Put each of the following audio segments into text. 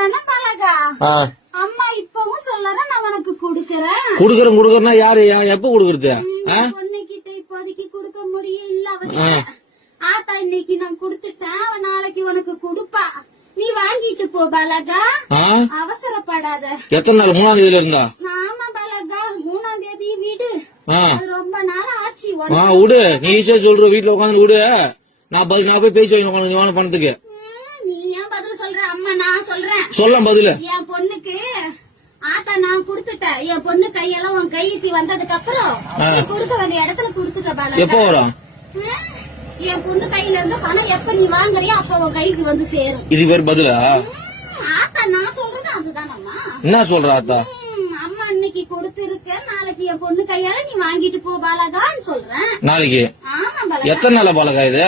தானே பழகா அம்மா இப்பவும் சொல்லறேன் நான் உனக்கு குடுக்கறேன்னா யாரு எப்ப குடுக்கறது? பொண்ணுகிட்ட இப்போதைக்கு கொடுக்க முடியல ஆத்தா இன்னைக்கு நான் குடுத்துட்டேன் அவன் நாளைக்கு உனக்கு கொடுப்பா நீ வாங்கிட்டு போ பலகா அவசரப்படாத. எத்தனை நாள்? 3ஆம் தேதியில இருந்தா? ஆமா பலகா 3ஆம் தேதி வீடு ரொம்ப நாள் ஆச்சு. விடு நீ ஈஸியா சொல்ற வீட்டுல உட்காந்து விடு நான் போய் பேச்சு வாங்க பணத்துக்கு. நீ ஏன் பதில் சொல்ற? அம்மா நான் சொல்றேன் சொல்லலாம் பதில். என் பொண்ணுக்கு ஆத்தா நான் குடுத்துட்டேன். என் பொண்ணு கையெல்லாம் உன் கையிட்டு வந்ததுக்கு அப்புறம் கொடுக்க வேண்டிய இடத்துல குடுத்துக்க பாலா. எப்ப வரும்? என் பொண்ணு கையில இருந்து பணம் எப்ப நீ வாங்குறியோ அப்ப உன் கைக்கு வந்து சேரும். இது பேர் பதிலா? ஆத்தா நான் சொல்றது அதுதான் அம்மா. என்ன சொல்ற ஆத்தா? அம்மா இன்னைக்கு கொடுத்திருக்க நாளைக்கு என் பொண்ணு கையால நீ வாங்கிட்டு போ பாலகான்னு சொல்றேன். நாளைக்கு? ஆமா பாலகா. எத்தனை நாளா பாலகா இது?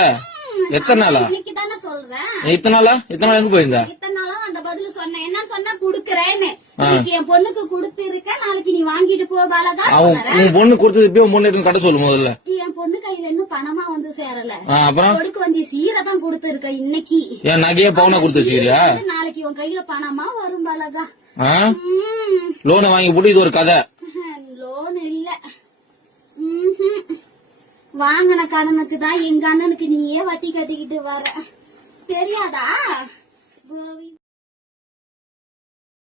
எத்தனை நாளா? இன்னைக்கு தானே சொல்றேன். இத்தனை நாளா எங்க போயிருந்தா? இத்தனை நாளும் அந்த பதில் சொன்னேன். என்ன சொன்னா குடுக்கறேன்னு. இன்னைக்கு என் பொண்ணுக்கு கொடுத்திருக்க நாளைக்கு நீ வாங்கிட்டு போ பாலகா. உன் பொண்ணு கொடுத்தது இப்ப உன் பொண்ணு கடை சொல்லு முதல்ல. என் பொண்ணு கையில இன்னும் பணமா வந்து சேரல. அப்புறம் கொடுக்க வேண்டிய சீரை தான் கொடுத்திருக்க இன்னைக்கு. என் நகையா பவுனா கொடுத்த சீரியா? நாளைக்கு உன் கையில பணமா வரும் பாலகா. லோனை வாங்கி போட்டு இது ஒரு கதை. லோன் இல்ல வாங்கின கடனுக்கு தான் எங்க அண்ணனுக்கு நீயே வட்டி கட்டிக்கிட்டு வர தெரியாதா? கோவி